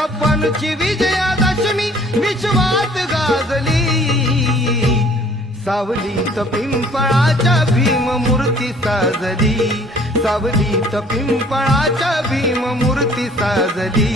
ची विजयादशमी विश्वात गाजली, सावलीत पिंपळाच्या भीममूर्ती साजली, सावलीत पिंपळाच्या भीममूर्ती साजली.